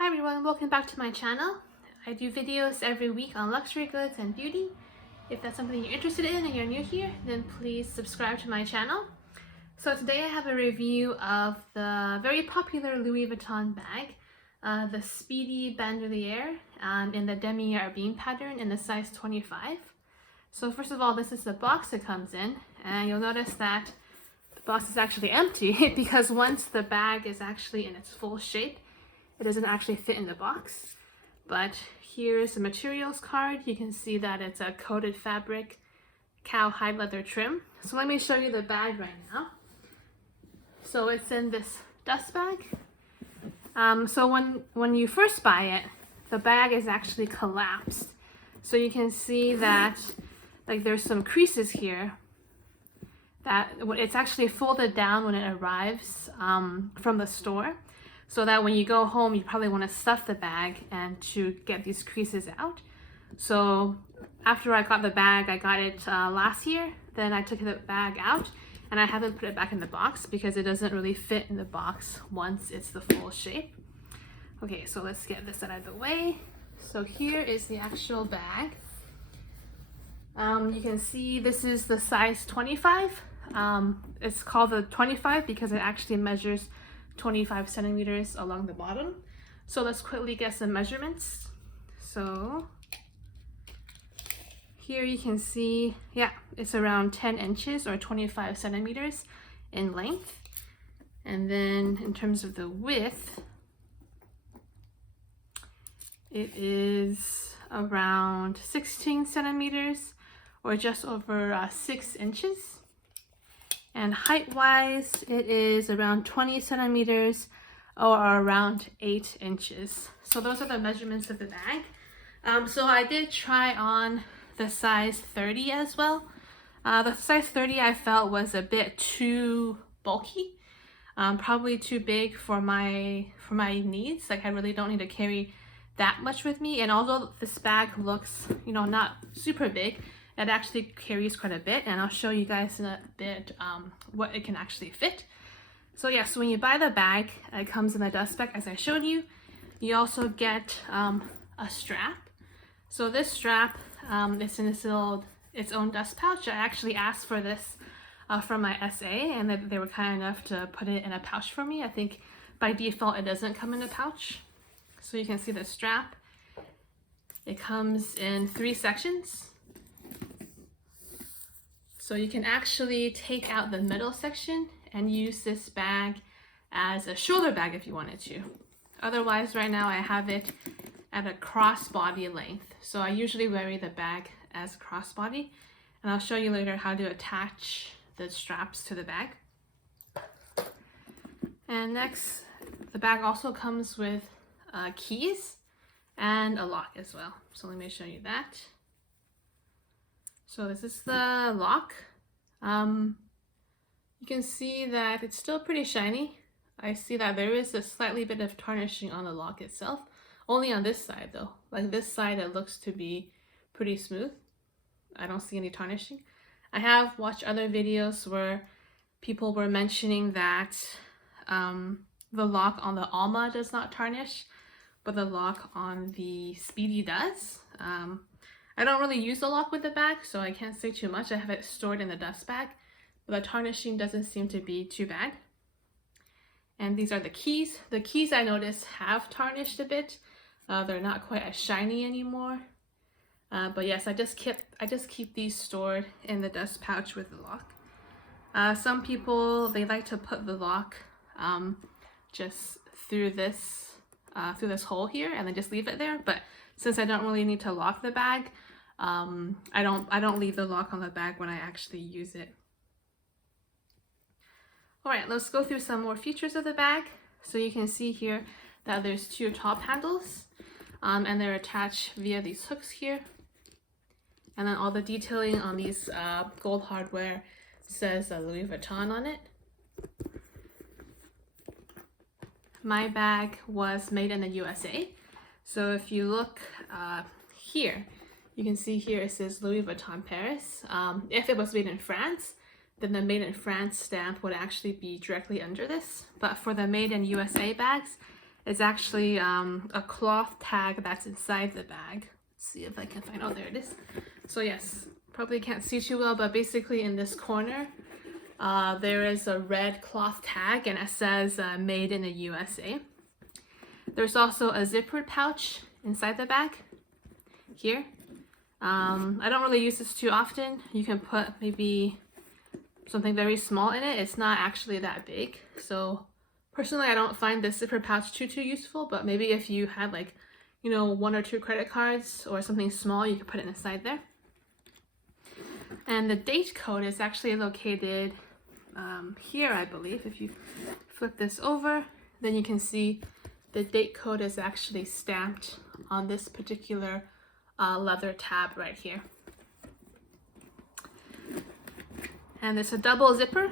Hi everyone, welcome back to my channel. I do videos every week on luxury goods and beauty. If that's something you're interested in and you're new here, then please subscribe to my channel. So today I have a review of the very popular Louis Vuitton bag, the Speedy bandolier in the Damier bean pattern in the size 25. So first of all, this is the box it comes in, and you'll notice that the box is actually empty because once the bag is actually in its full shape, it doesn't actually fit in the box. But here's the materials card. You can see that it's a coated fabric, cowhide leather trim. So let me show you the bag right now. So it's in this dust bag. So when you first buy it, the bag is actually collapsed. So you can see that like there's some creases here that it's actually folded down when it arrives from the store, so that when you go home you probably want to stuff the bag and to get these creases out. So after I got the bag, I got it last year, then I took the bag out and I haven't put it back in the box because it doesn't really fit in the box once it's the full shape. Okay, so let's get this out of the way. So here is the actual bag. You can see this is the size 25. It's called the 25 because it actually measures 25 centimeters along the bottom. So let's quickly get some measurements. So here you can see, yeah, it's around 10 inches or 25 centimeters in length. And then in terms of the width, it is around 16 centimeters or just over 6 inches. And height-wise, it is around 20 centimeters or around 8 inches. So those are the measurements of the bag. So I did try on the size 30 as well. The size 30 I felt was a bit too bulky, probably too big for my needs. Like I really don't need to carry that much with me. And although this bag looks, not super big, it actually carries quite a bit, and I'll show you guys in a bit what it can actually fit. So yeah, so when you buy the bag, it comes in a dust bag as I showed you. You also get a strap. So this strap, it's in its own dust pouch. I actually asked for this from my SA, and they were kind enough to put it in a pouch for me. I think by default it doesn't come in a pouch. So you can see the strap. It comes in 3 sections. So you can actually take out the middle section and use this bag as a shoulder bag if you wanted to. Otherwise, right now I have it at a crossbody length. So I usually wear the bag as crossbody, and I'll show you later how to attach the straps to the bag. And next, the bag also comes with keys and a lock as well. So let me show you that. So this is the lock. You can see that it's still pretty shiny. I see that there is a slightly bit of tarnishing on the lock itself. Only on this side though. Like this side it looks to be pretty smooth. I don't see any tarnishing. I have watched other videos where people were mentioning that the lock on the Alma does not tarnish, but the lock on the Speedy does. I don't really use the lock with the bag, so I can't say too much. I have it stored in the dust bag, but the tarnishing doesn't seem to be too bad. And these are the keys. The keys I noticed have tarnished a bit. They're not quite as shiny anymore. But yes, I just keep these stored in the dust pouch with the lock. Some people, they like to put the lock just through this hole here and then just leave it there. But since I don't really need to lock the bag, I don't leave the lock on the bag when I actually use it. All right, let's go through some more features of the bag. So you can see here that there's 2 top handles, and they're attached via these hooks here. And then all the detailing on these gold hardware says Louis Vuitton on it. My bag was made in the USA. So if you look here, you can see here it says Louis Vuitton Paris. If it was made in France, then the Made in France stamp would actually be directly under this. But for the Made in USA bags, is actually a cloth tag that's inside the bag. Let's see if I can find, oh, there it is. So yes, probably can't see too well, but basically in this corner, there is a red cloth tag and it says made in the USA. There's also a zippered pouch inside the bag here. I don't really use this too often. You can put maybe something very small in it. It's not actually that big. So personally, I don't find this zipper pouch too useful, but maybe if you had like, you know, 1 or 2 credit cards or something small, you could put it inside there. And the date code is actually located here, I believe. If you flip this over, then you can see the date code is actually stamped on this particular leather tab right here. And it's a double zipper.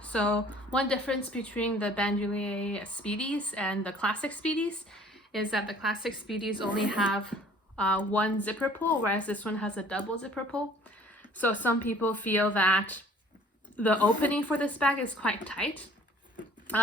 So one difference between the Damier Speedies and the classic Speedies is that the classic Speedies only have one zipper pull, whereas this one has a double zipper pull. So some people feel that the opening for this bag is quite tight.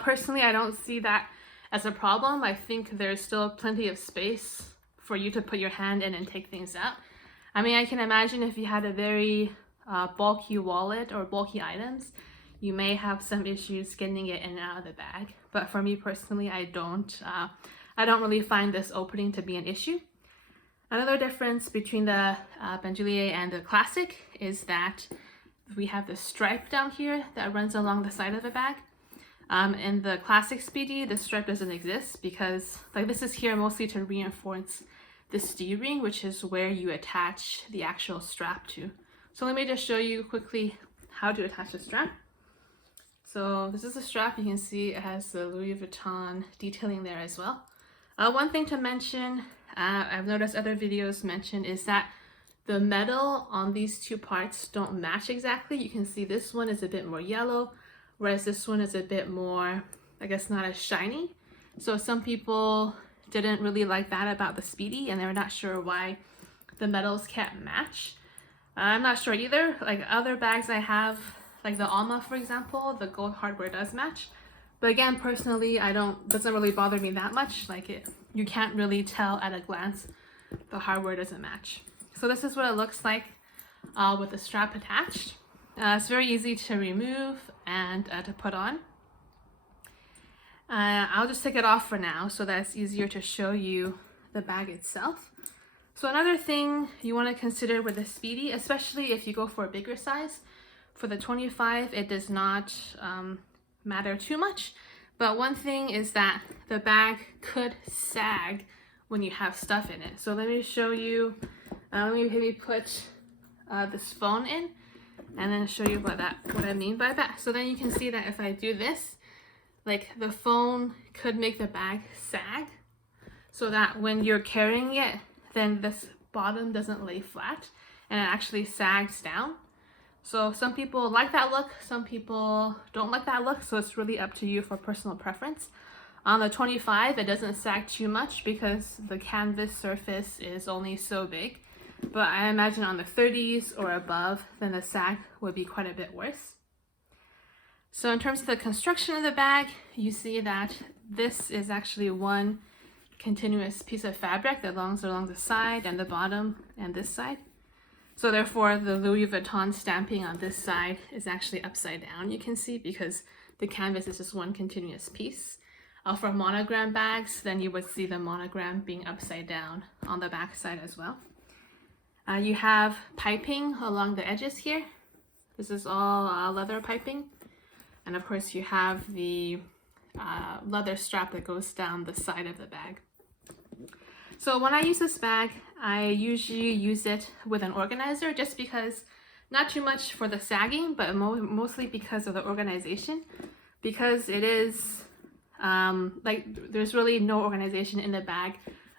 Personally, I don't see that as a problem. I think there's still plenty of space for you to put your hand in and take things out. I mean, I can imagine if you had a very bulky wallet or bulky items, you may have some issues getting it in and out of the bag. But for me personally, I don't really find this opening to be an issue. Another difference between the Damier and the classic is that we have the stripe down here that runs along the side of the bag. In the classic Speedy, the stripe doesn't exist because like this is here mostly to reinforce the D-ring, which is where you attach the actual strap to. So let me just show you quickly how to attach the strap. So this is the strap. You can see it has the Louis Vuitton detailing there as well. One thing to mention, I've noticed other videos mention, is that the metal on these two parts don't match exactly. You can see this one is a bit more yellow, whereas this one is a bit more, I guess, not as shiny. So some people didn't really like that about the Speedy, and they're not sure why the metals can't match. I'm not sure either. Like other bags I have, like the Alma, for example, the gold hardware does match. But again, personally, doesn't really bother me that much. Like you can't really tell at a glance the hardware doesn't match. So this is what it looks like with the strap attached. It's very easy to remove and to put on. I'll just take it off for now so that it's easier to show you the bag itself. So another thing you want to consider with the Speedy, especially if you go for a bigger size, for the 25, it does not matter too much. But one thing is that the bag could sag when you have stuff in it. So let me show you, let me put this phone in and then show you what I mean by that. So then you can see that if I do this, like the phone could make the bag sag so that when you're carrying it, then this bottom doesn't lay flat and it actually sags down. So some people like that look, some people don't like that look, so it's really up to you for personal preference. On the 25, it doesn't sag too much because the canvas surface is only so big. But I imagine on the 30s or above, then the sag would be quite a bit worse. So in terms of the construction of the bag, you see that this is actually one continuous piece of fabric that runs along the side and the bottom and this side. So therefore the Louis Vuitton stamping on this side is actually upside down, you can see, because the canvas is just one continuous piece. For monogram bags, then you would see the monogram being upside down on the back side as well. You have piping along the edges here. This is all leather piping. And of course you have the leather strap that goes down the side of the bag. So when I use this bag, I usually use it with an organizer just because, not too much for the sagging, but mostly because of the organization. Because it is, like there's really no organization in the bag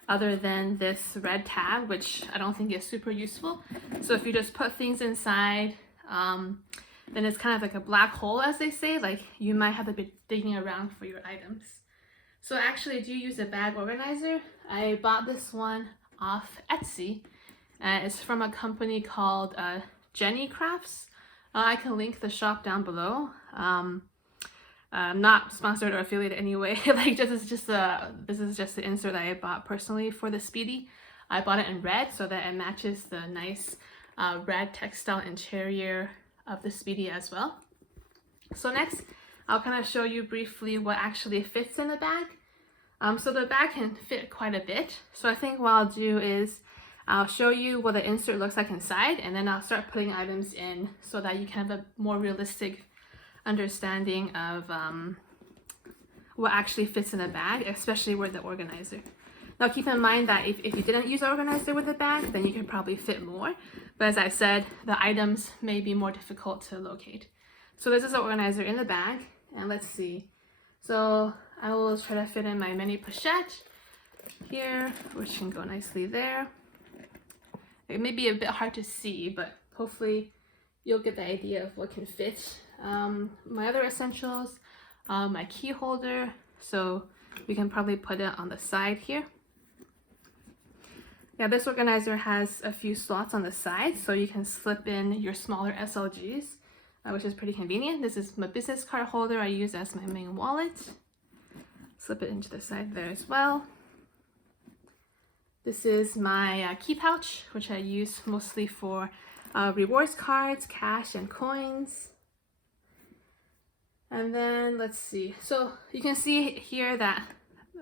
other than this red tab, which I don't think is super useful. So if you just put things inside, then it's kind of like a black hole, as they say, like you might have to be digging around for your items. So I actually do use a bag organizer. I bought this one off Etsy. It's from a company called Jenny Crafts. I can link the shop down below. Not sponsored or affiliated anyway. Like this is just the insert that I bought personally for the Speedy. I bought it in red so that it matches the nice red textile interior of the Speedy as well. So next, I'll kind of show you briefly what actually fits in the bag. So the bag can fit quite a bit. So I think what I'll do is I'll show you what the insert looks like inside, and then I'll start putting items in so that you can have a more realistic understanding of what actually fits in the bag, especially with the organizer. Now keep in mind that if you didn't use the organizer with the bag, then you could probably fit more. But as I said, the items may be more difficult to locate. So this is the organizer in the bag, and let's see. So I will try to fit in my mini pochette here, which can go nicely there. It may be a bit hard to see, but hopefully you'll get the idea of what can fit. My other essentials, my key holder, so we can probably put it on the side here. Yeah, this organizer has a few slots on the side, so you can slip in your smaller SLGs, which is pretty convenient. This is my business card holder I use as my main wallet. Slip it into the side there as well. This is my key pouch, which I use mostly for rewards cards, cash, and coins. And then let's see. So you can see here that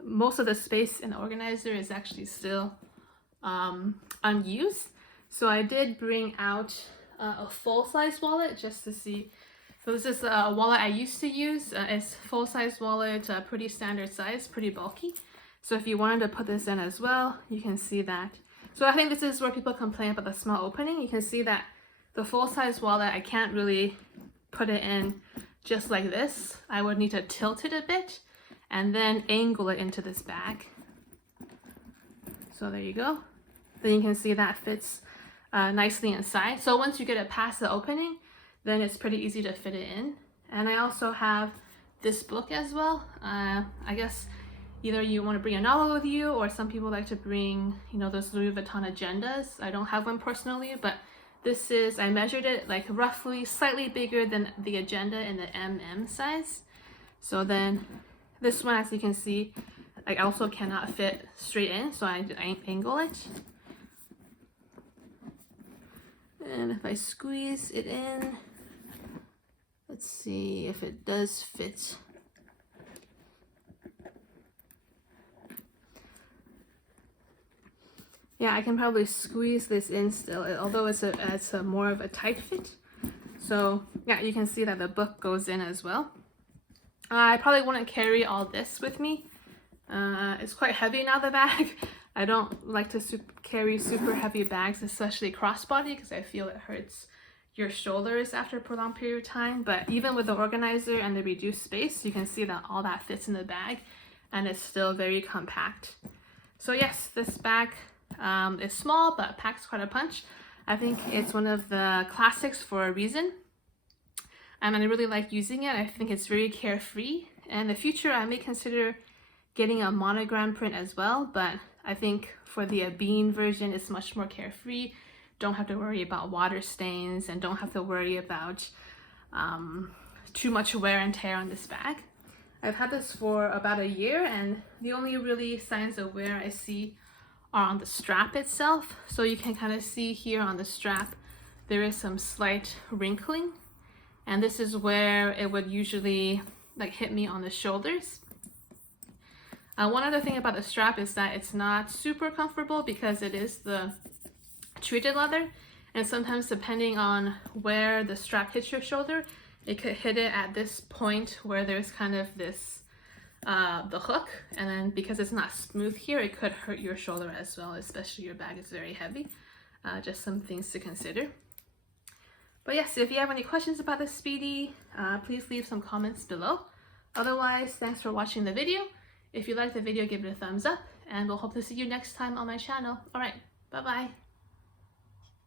most of the space in the organizer is actually still unused. So I did bring out a full-size wallet just to see. So this is a wallet I used to use. It's full-size wallet, pretty standard size, pretty bulky. So if you wanted to put this in as well, you can see that. So I think this is where people complain about the small opening. You can see that the full-size wallet, I can't really put it in just like this. I would need to tilt it a bit and then angle it into this bag. So there you go. Then you can see that fits nicely inside. So once you get it past the opening, then it's pretty easy to fit it in. And I also have this book as well. I guess either you want to bring a novel with you, or some people like to bring, you know, those Louis Vuitton agendas. I don't have one personally, but this is, I measured it like roughly slightly bigger than the agenda in the MM size. So then this one, as you can see, I also cannot fit straight in, so I angle it. And if I squeeze it in, let's see if it does fit. Yeah, I can probably squeeze this in still, although it's a more of a tight fit. So yeah, you can see that the book goes in as well. I probably wouldn't carry all this with me. It's quite heavy now, the bag. I don't like to carry super heavy bags, especially crossbody, because I feel it hurts your shoulders after a prolonged period of time. But even with the organizer and the reduced space, you can see that all that fits in the bag and it's still very compact. So yes, this bag is small but packs quite a punch. I think it's one of the classics for a reason. And I really like using it. I think it's very carefree. And in the future, I may consider getting a monogram print as well, but I think for the Ebene version, it's much more carefree. Don't have to worry about water stains and don't have to worry about too much wear and tear on this bag. I've had this for about a year, and the only really signs of wear I see are on the strap itself. So you can kind of see here on the strap, there is some slight wrinkling. And this is where it would usually like hit me on the shoulders. One other thing about the strap is that it's not super comfortable because it is the treated leather, and sometimes depending on where the strap hits your shoulder, it could hit it at this point where there's kind of this the hook, and then because it's not smooth here, it could hurt your shoulder as well, especially your bag is very heavy. Just some things to consider. But yes, if you have any questions about the Speedy, please leave some comments below. Otherwise, thanks for watching the video. If you liked the video, give it a thumbs up, and we'll hope to see you next time on my channel. Alright, bye bye.